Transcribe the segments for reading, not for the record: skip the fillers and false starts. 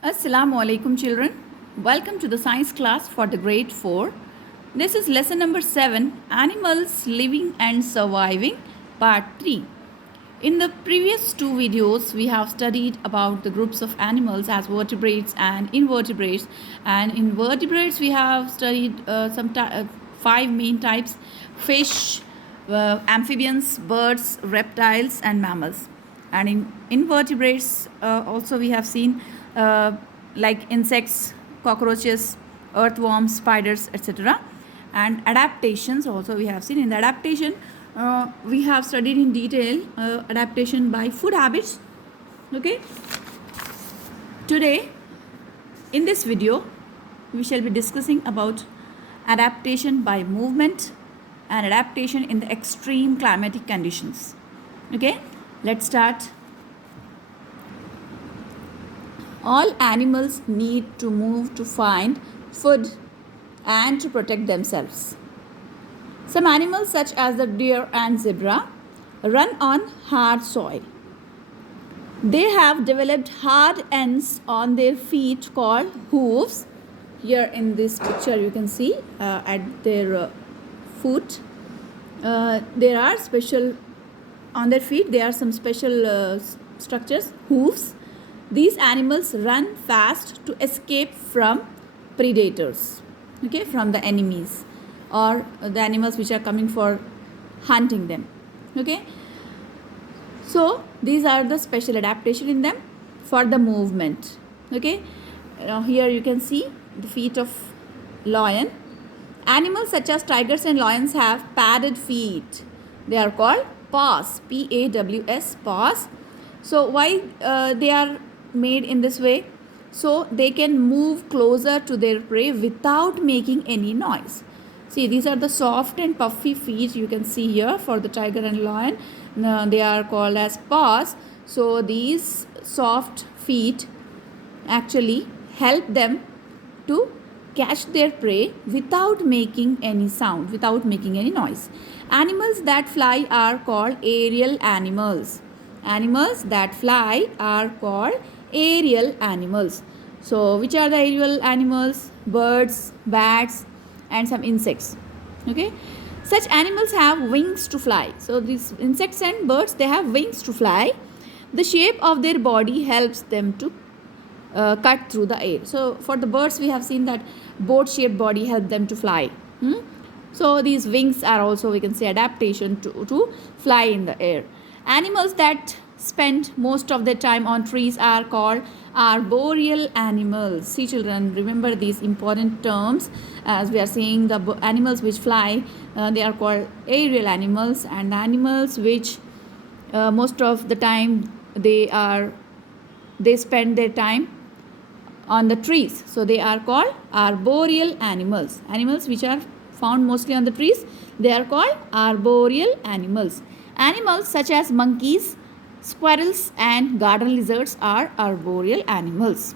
Assalamu alaikum children. Welcome to the science class for the grade 4. This is lesson number 7, Animals Living and Surviving, part 3. In the previous two videos we have studied about the groups of animals as vertebrates and invertebrates, and in vertebrates we have studied five main types: fish, amphibians, birds, reptiles and mammals. And in invertebrates also we have seen like insects, cockroaches, earthworms, spiders, etc. And adaptations also we have seen. In the adaptation we have studied in detail adaptation by food habits. Okay, today in this video we shall be discussing about adaptation by movement and adaptation in the extreme climatic conditions. Okay, let's start. All animals need to move to find food and to protect themselves. Some animals, such as the deer and zebra, run on hard soil. They have developed hard ends on their feet called hooves. Here in this picture you can see at their foot there are special, on their feet there are some special structures, hooves. These animals run fast to escape from predators, okay, from the enemies or the animals which are coming for hunting them. Okay, so these are the special adaptation in them for the movement. Okay, here you can see the feet of lion. Animals such as tigers and lions have padded feet. They are called paws, P-A-W-S, paws. So why they are made in this way? So they can move closer to their prey without making any noise. See, these are the soft and puffy feet you can see here for the tiger and lion. They are called as paws. So these soft feet actually help them to catch their prey without making any sound, without making any noise. Animals that fly are called aerial animals. Animals that fly are called aerial animals. So which are the aerial animals? Birds, bats and some insects. Okay, such animals have wings to fly. So these insects and birds, they have wings to fly. The shape of their body helps them to cut through the air. So for the birds we have seen that boat shaped body help them to fly. So these wings are also, we can say, adaptation to fly in the air. Animals that spend most of their time on trees are called arboreal animals. See children, remember these important terms as we are saying. The animals which fly, they are called aerial animals, and the animals which most of the time they spend their time on the trees, so they are called arboreal animals. Animals which are found mostly on the trees, they are called arboreal animals. Animals such as monkeys, squirrels and garden lizards are arboreal animals.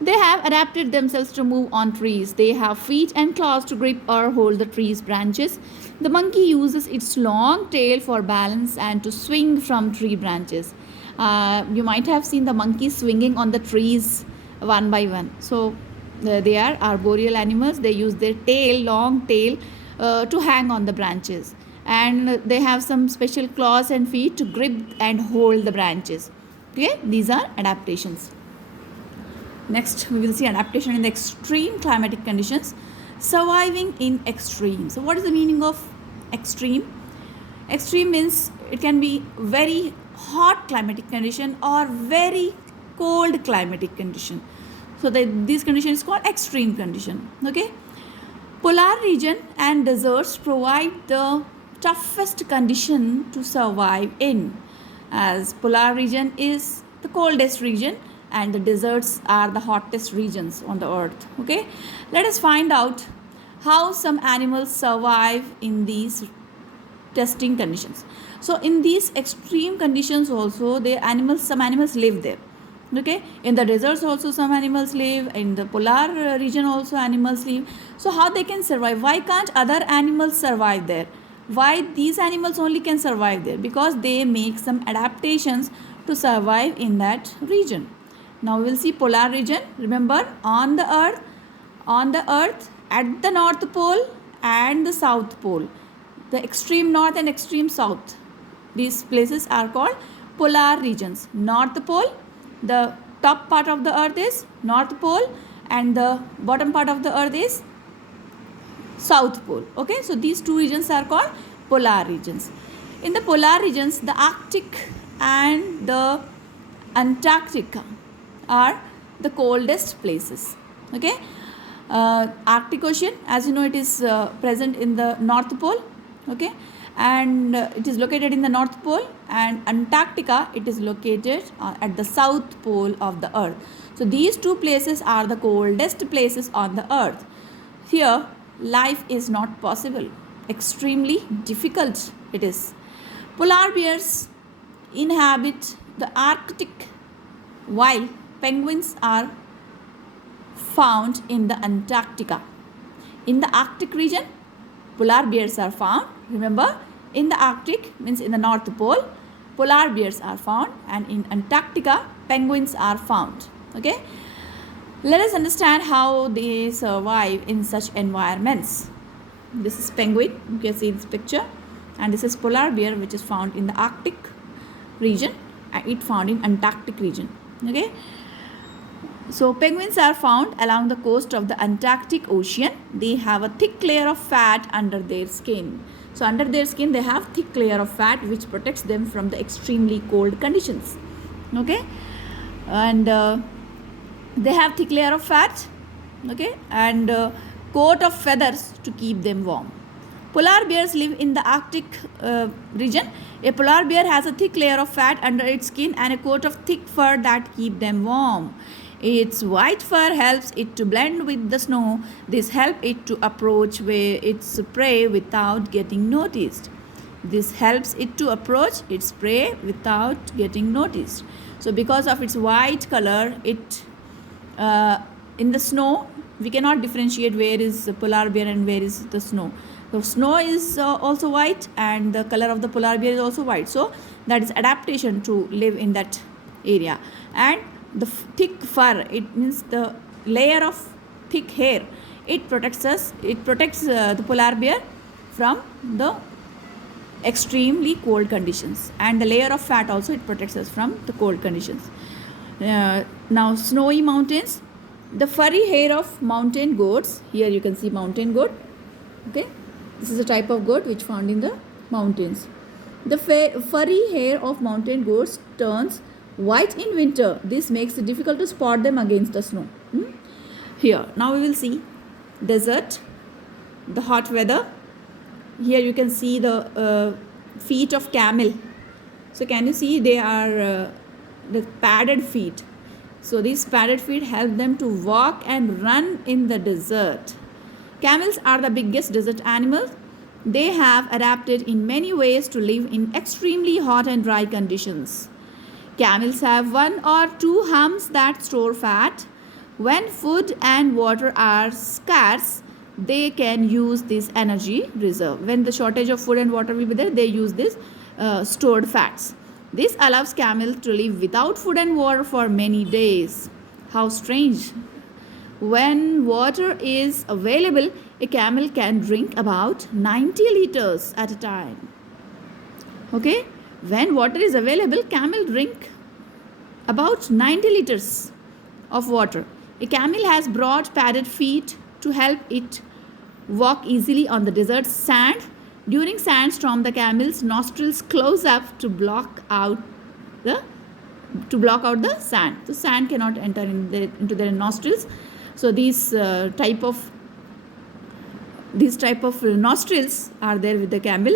They have adapted themselves to move on trees. They have feet and claws to grip or hold the tree's branches. The monkey uses its long tail for balance and to swing from tree branches. You might have seen the monkeys swinging on the trees one by one. So they are arboreal animals. They use their tail, long tail, to hang on the branches, and they have some special claws and feet to grip and hold the branches. Okay, these are adaptations. Next we will see adaptation in the extreme climatic conditions. Surviving in extreme. So what is the meaning of extreme? Extreme means it can be very hot climatic condition or very cold climatic condition. So this condition is called extreme condition. Okay, polar region and deserts provide the toughest condition to survive in, as polar region is the coldest region and the deserts are the hottest regions on the earth. Okay, let us find out how some animals survive in these testing conditions. So in these extreme conditions also, some animals live there. Okay, in the deserts also some animals live, in the polar region also animals live. So how they can survive? Why can't other animals survive there? Why these animals only can survive there? Because they make some adaptations to survive in that region. Now we will see polar region. Remember, on the earth at the North Pole and the South Pole, the extreme north and extreme south, these places are called polar regions. North Pole, the top part of the earth is North Pole and the bottom part of the earth is South Pole. Okay, so these two regions are called polar regions. In the polar regions, the Arctic and the Antarctica are the coldest places. Okay, Arctic Ocean, as you know, it is present in the North Pole. Okay, and it is located in the North Pole, and Antarctica, it is located at the South Pole of the earth. So these two places are the coldest places on the earth. Here life is not possible, extremely difficult it is. Polar bears inhabit the Arctic while penguins are found in the Antarctica. In the Arctic region, polar bears are found. Remember, in the Arctic means in the North Pole, polar bears are found, and in Antarctica, penguins are found. Okay, let us understand how they survive in such environments. This is penguin, you can see this picture, and this is polar bear, which is found in the Arctic region, and it found in Antarctic region. Okay, so penguins are found along the coast of the Antarctic Ocean. They have a thick layer of fat under their skin. So under their skin they have thick layer of fat which protects them from the extremely cold conditions. Okay, and they have thick layer of fat. Okay, and coat of feathers to keep them warm. Polar bears live in the Arctic region. A polar bear has a thick layer of fat under its skin and a coat of thick fur that keep them warm. Its white fur helps it to blend with the snow. This helps it to approach its prey without getting noticed. This helps it to approach its prey without getting noticed. So because of its white color, it in the snow we cannot differentiate where is the polar bear and where is the snow. So snow is also white and the color of the polar bear is also white. So that is adaptation to live in that area. And the thick fur, it means the layer of thick hair, it protects us, it protects the polar bear from the extremely cold conditions, and the layer of fat also, it protects us from the cold conditions. Now snowy mountains, the furry hair of mountain goats, here you can see mountain goat. Okay, this is a type of goat which found in the mountains. The furry hair of mountain goats turns white in winter. This makes it difficult to spot them against the snow. Here now we will see desert, the hot weather. Here you can see the feet of camel. So can you see they are the padded feet. So these padded feet help them to walk and run in the desert. Camels are the biggest desert animals. They have adapted in many ways to live in extremely hot and dry conditions. Camels have 1 or 2 humps that store fat. When food and water are scarce, they can use this energy reserve. When the shortage of food and water will be there, they use this stored fats. This allows camels to live without food and water for many days. How strange. When water is available, a camel can drink about 90 liters at a time. Okay? When water is available, camel drink about 90 liters of water. A camel has broad padded feet to help it walk easily on the desert sand. During sandstorm, the camel's nostrils close up to block out the sand. So sand cannot enter into their nostrils. So these type of nostrils are there with the camel,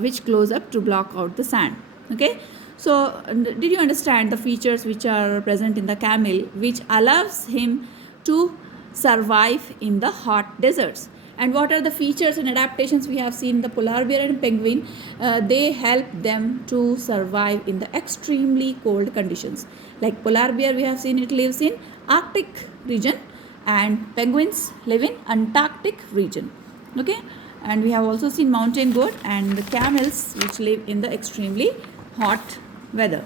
which close up to block out the sand. Okay, so did you understand the features which are present in the camel which allows him to survive in the hot deserts? And what are the features and adaptations we have seen in the polar bear and penguin? They help them to survive in the extremely cold conditions. Like polar bear, we have seen it lives in Arctic region, and penguins live in Antarctic region. Okay, and we have also seen mountain goat and the camels which live in the extremely hot weather.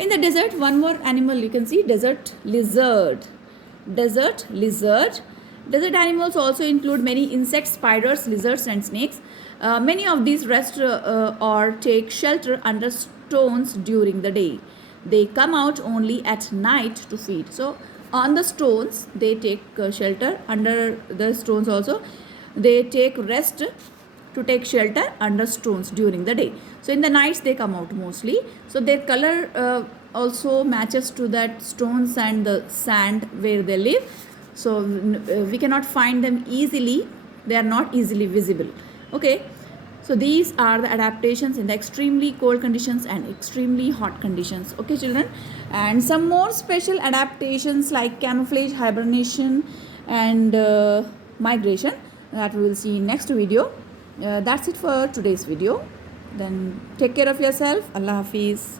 In the desert, one more animal you can see, desert lizard. Desert lizard. Desert animals also include many insects, spiders, lizards, and snakes. Many of these rest or take shelter under stones during the day. They come out only at night to feed. So, on the stones, they take shelter. Under the stones, also, they take rest to take shelter under stones during the day. So, in the nights, they come out mostly. So, their color also matches to that stones and the sand where they live. So, we cannot find them easily, they are not easily visible. Okay, so these are the adaptations in the extremely cold conditions and extremely hot conditions. Okay, children, and some more special adaptations like camouflage, hibernation, and migration that we will see in next video. That's it for today's video. Then take care of yourself. Allah Hafiz.